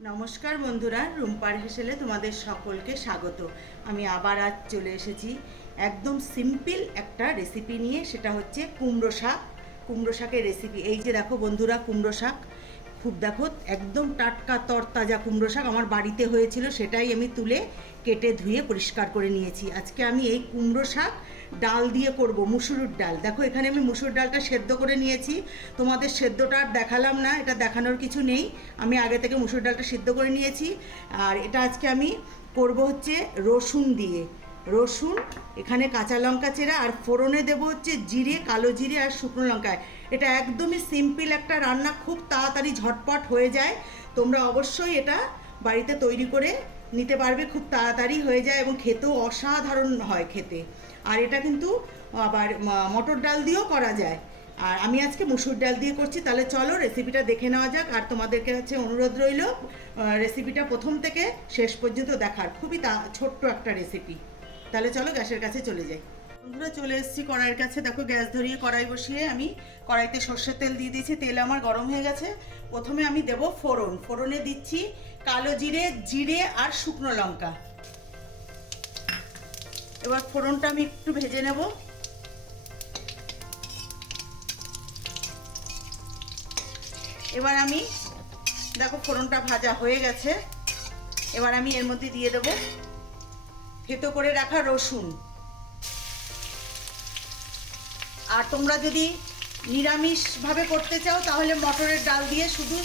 নমস্কার বন্ধুরা, রুম্পার হেসেলে তোমাদের সকলকে স্বাগত। আমি আবার আজ চলে এসেছি একদম সিম্পল একটা রেসিপি নিয়ে। সেটা হচ্ছে কুমড়ো শাক। কুমড়ো শাকের রেসিপি। এই যে দেখো বন্ধুরা, কুমড়ো শাক খুব দেখো একদম টাটকা তরতাজা কুমড়ো শাক আমার বাড়িতে হয়েছিল, সেটাই আমি তুলে কেটে ধুয়ে পরিষ্কার করে নিয়েছি। আজকে আমি এই কুমড়ো শাক ডাল দিয়ে করব, মুসুরির ডাল। দেখো এখানে আমি মুসুর ডালটা সেদ্ধ করে নিয়েছি। তোমাদের সেদ্ধটা আর দেখালাম না, এটা দেখানোর কিছু নেই। আমি আগে থেকে মুসুর ডালটা সিদ্ধ করে নিয়েছি। আর এটা আজকে আমি করব হচ্ছে রসুন দিয়ে। রসুন, এখানে কাঁচা লঙ্কা চেরা, আর ফোড়নে দেবো হচ্ছে জিরে, কালো জিরে আর শুকনো লঙ্কায়। এটা একদমই সিম্পল একটা রান্না, খুব তাড়াতাড়ি ঝটপট হয়ে যায়। তোমরা অবশ্যই এটা বাড়িতে তৈরি করে নিতে পারবে, খুব তাড়াতাড়ি হয়ে যায় এবং খেতেও অসাধারণ হয় খেতে। আর এটা কিন্তু আবার মটর ডাল দিয়েও করা যায়। আর আমি আজকে মুসুর ডাল দিয়ে করছি। তাহলে চলো রেসিপিটা দেখে নেওয়া যাক। আর তোমাদেরকে হচ্ছে অনুরোধ রইল রেসিপিটা প্রথম থেকে শেষ পর্যন্ত দেখার। খুবই ছোট্ট একটা রেসিপি। তাহলে চলো গ্যাসের কাছে চলে যাই। বন্ধুরা, চলে এসেছি কড়াইয়ের কাছে। দেখো গ্যাস ধরিয়ে কড়াই বসিয়ে আমি কড়াইতে সর্ষের তেল দিয়ে দিয়েছি। তেল আমার গরম হয়ে গেছে। প্রথমে আমি দেব ফোড়ন। ফোড়নে দিচ্ছি কালো জিরে, জিরে আর শুকনো লঙ্কা। এবার ফোড়নটা আমি একটু ভেজে নেব। এবার আমি দেখো ফোড়নটা ভাজা হয়ে গেছে। এবার আমি এর মধ্যে দিয়ে দেব থেতো করে রাখা রসুন। আর তোমরা যদি নিরামিষভাবে করতে চাও তাহলে মটরের ডাল দিয়ে শুধু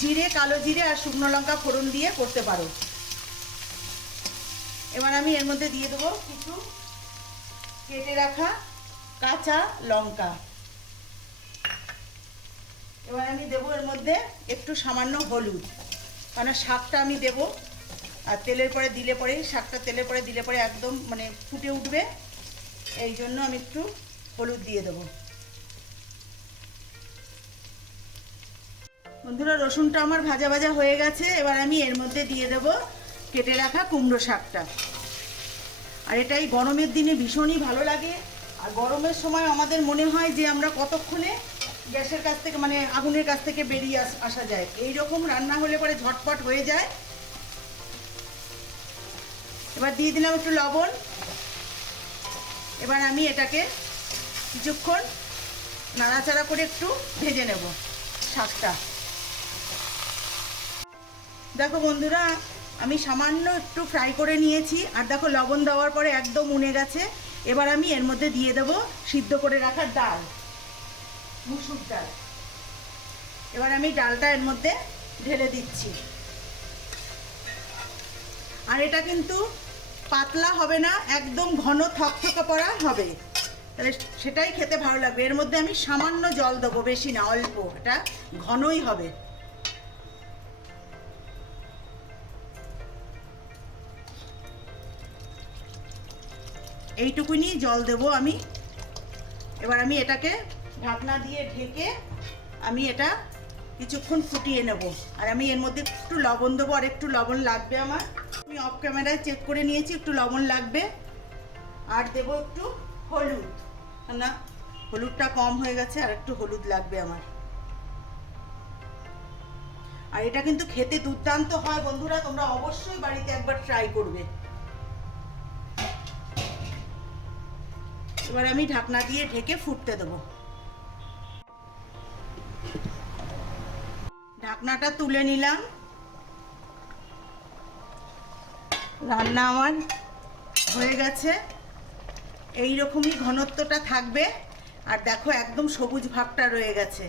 জিরে, কালো জিরে আর শুকনো লঙ্কা ফোড়ন দিয়ে করতে পারো। এবার আমি এর মধ্যে দিয়ে দেবো কিছু কেটে রাখা কাঁচা লঙ্কা। এবার আমি দেবো এর মধ্যে একটু সামান্য হলুদ, কারণ শাকটা আমি দেবো। আর তেলের পরে দিলে পরে, শাকটা তেলের পরে দিলে পরে একদম মানে ফুটে উঠবে, এই জন্য আমি একটু হলুদ দিয়ে দেবো। বন্ধুরা, রসুনটা আমার ভাজা ভাজা হয়ে গেছে। এবার আমি এর মধ্যে দিয়ে দেবো কেটে রাখা কুমড়ো শাকটা। আর এটাই গরমের দিনে ভীষণই ভালো লাগে। আর গরমের সময় আমাদের মনে হয় যে আমরা কতক্ষণে গ্যাসের কাছ থেকে মানে আগুনের কাছ থেকে বেরিয়ে আসা যায়। এই রকম রান্না হলে পরে ঝটপট হয়ে যায়। এবার দিয়ে দিলাম একটু লবণ। এবার আমি এটাকে কিছুক্ষণ নাড়াচাড়া করে একটু ভেজে নেব শাকটা। দেখো বন্ধুরা, আমি সামান্য একটু ফ্রাই করে নিয়েছি। আর দেখো লবণ দেওয়ার পরে একদম উনে গেছে। এবার আমি এর মধ্যে দিয়ে দেব সিদ্ধ করে রাখা ডাল, মুসুর ডাল। এবার আমি ডালটা এর মধ্যে ঢেলে দিচ্ছি। আর এটা কিন্তু পাতলা হবে না, একদম ঘন থকথকে পড়া হবে, তাহলে সেটাই খেতে ভালো লাগবে। এর মধ্যে আমি সামান্য জল দেবো, বেশি না, অল্প। এটা ঘনই হবে। এইটুকুনি জল দেবো আমি। এবার আমি এটাকে ঢাকনা দিয়ে ঢেকে আমি এটা কিছুক্ষণ ফুটিয়ে নেব। আর আমি এর মধ্যে একটু লবণ দেবো, আর একটু লবণ লাগবে আমার। আমি অফ ক্যামেরায় চেক করে নিয়েছি, একটু লবণ লাগবে। আর দেবো একটু হলুদ, না হলুদটা কম হয়ে গেছে, আর একটু হলুদ লাগবে আমার। আর এটা কিন্তু খেতে দুর্দান্ত হয় বন্ধুরা, তোমরা অবশ্যই বাড়িতে একবার ট্রাই করবে। এবার আমি ঢাকনা দিয়ে ঢেকে ফুটতে দেবো। ঢাকনাটা তুলে নিলাম। রান্না আমার হয়ে গেছে। এই রকমই ঘনত্বটা থাকবে। আর দেখো একদম সবুজ ভাবটা রয়ে গেছে।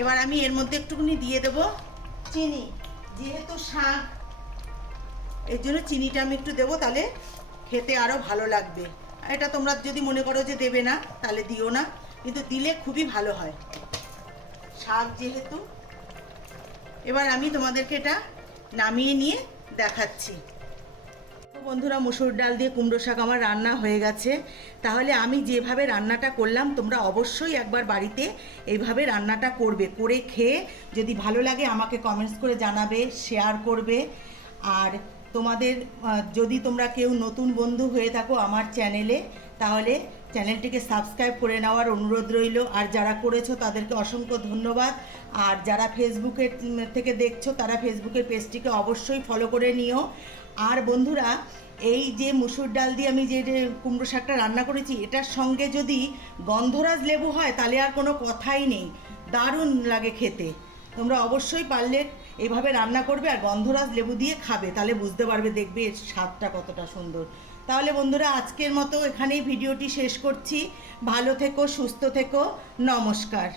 এবার আমি এর মধ্যে একটুখানি দিয়ে দেব চিনি। যেহেতু শাক, এর জন্য চিনিটা আমি একটু দেবো, তাহলে খেতে আরও ভালো লাগবে। এটা তোমরা যদি মনে করো যে দেবে না তাহলে দিও না, কিন্তু দিলে খুবই ভালো হয় শাক যেহেতু। এবার আমি তোমাদেরকে এটা নামিয়ে নিয়ে দেখাচ্ছি। বন্ধুরা, মুসুর ডাল দিয়ে কুমড়ো শাক আমার রান্না হয়ে গেছে। তাহলে আমি যেভাবে রান্নাটা করলাম তোমরা অবশ্যই একবার বাড়িতে এইভাবে রান্নাটা করবে। করে খেয়ে যদি ভালো লাগে আমাকে কমেন্টস করে জানাবে, শেয়ার করবে। আর তোমাদের যদি তোমরা কেউ নতুন বন্ধু হয়ে থাকো আমার চ্যানেলে, তাহলে চ্যানেলটিকে সাবস্ক্রাইব করে নেওয়ার অনুরোধ রইল। আর যারা করেছো তাদেরকে অসংখ্য ধন্যবাদ। আর যারা ফেসবুকের থেকে দেখছো তারা ফেসবুকের পেজটিকে অবশ্যই ফলো করে নিও। আর বন্ধুরা, এই যে মুসুর ডাল দিয়ে আমি যে কুমড়ো শাকটা রান্না করেছি, এটার সঙ্গে যদি গন্ধরাজ লেবু হয় তাহলে আর কোনো কথাই নেই, দারুণ লাগে খেতে। তোমরা অবশ্যই পারলে এইভাবে রান্না করবে আর গন্ধরাজ লেবু দিয়ে খাবে, তাহলে বুঝতে পারবে, দেখবে এর স্বাদটা কতটা সুন্দর। তাহলে বন্ধুরা, আজকের মতো এখানেই ভিডিওটি শেষ করছি। ভালো থেকো, সুস্থ থেকো, নমস্কার।